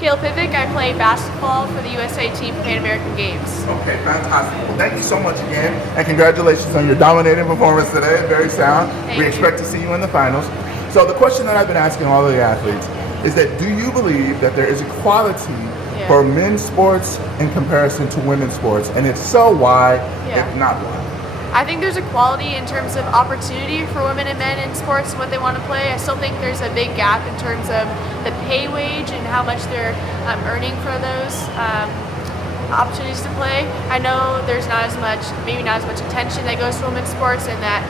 Kayla Pivic. I play basketball for the USA team for Pan American Games. Okay, fantastic. Well, thank you so much again, and congratulations on your dominating performance today. Very sound. We expect to see you in the finals. So the question that I've been asking all of the athletes is that, do you believe that there is equality for men's sports in comparison to women's sports? And if so, why? If not, why? I think there's equality in terms of opportunity for women and men in sports and what they want to play. I still think there's a big gap in terms of the pay wage and how much they're earning for those opportunities to play. I know there's not as much, maybe not as much attention that goes to women's sports, and that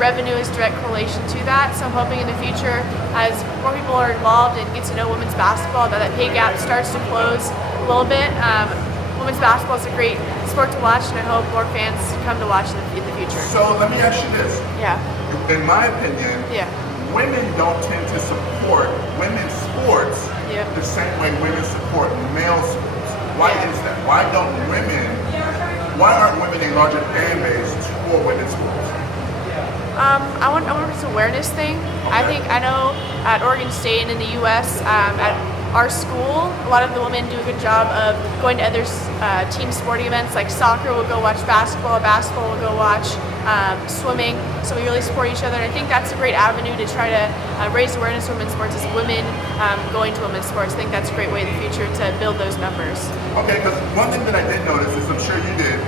revenue is direct correlation to that. So I'm hoping in the future, as more people are involved and get to know women's basketball, that pay gap starts to close a little bit. Women's basketball is a great sport to watch, and I hope more fans come to watch in the future. So let me ask you this. Yeah. In my opinion, women don't tend to support women's sports the same way women support male sports. Why is that? Why aren't women a larger fan base for women's sports? I wonder if it's an awareness thing. I know at Oregon State and in the U.S., at our school, a lot of the women do a good job of going to other team sporting events, like soccer will go watch basketball will go watch swimming. So we really support each other, and I think that's a great avenue to try to raise awareness of women's sports, is women going to women's sports. I think that's a great way in the future to build those numbers. Okay, because one thing that I did notice is, I'm sure you did,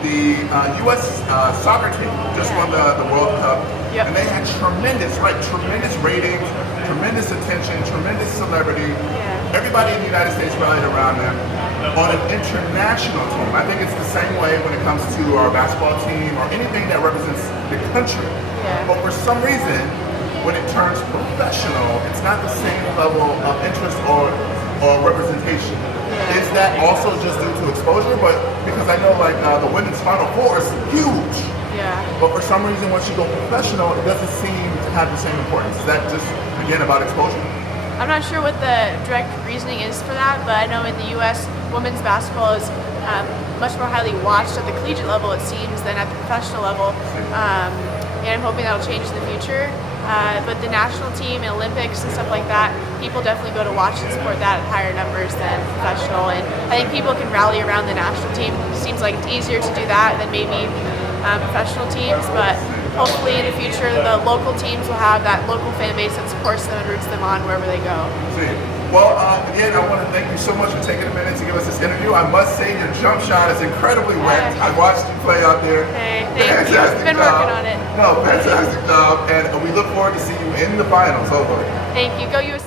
the U.S. Soccer team just won the World Cup, and they had tremendous ratings, tremendous attention, tremendous celebrity. Everybody in the United States rallied around them. On an international team, I think it's the same way when it comes to our basketball team or anything that represents the country. But for some reason, when it turns professional, it's not the same level of interest or representation. Is that also just due to exposure? But because I know, like, the women's Final Four is huge. But for some reason, once you go professional, it doesn't seem to have the same importance. Is that just, again, about exposure? I'm not sure what the direct reasoning is for that, but I know in the U.S., women's basketball is much more highly watched at the collegiate level, it seems, than at the professional level. And I'm hoping that'll change in the future. But the national team and Olympics and stuff like that, people definitely go to watch and support that at higher numbers than professional. And I think people can rally around the national team. It seems like it's easier to do that than maybe professional teams, but hopefully in the future the local teams will have that local fan base that supports them and roots them on wherever they go. Well, again, I want to thank you so much for taking a minute to give us this interview. I must say your jump shot is incredibly wet. I watched you play out there. Hey, thank you. I've been working on it. No, fantastic job, and we look forward to seeing you in the finals. Hopefully. Thank you. Go USA.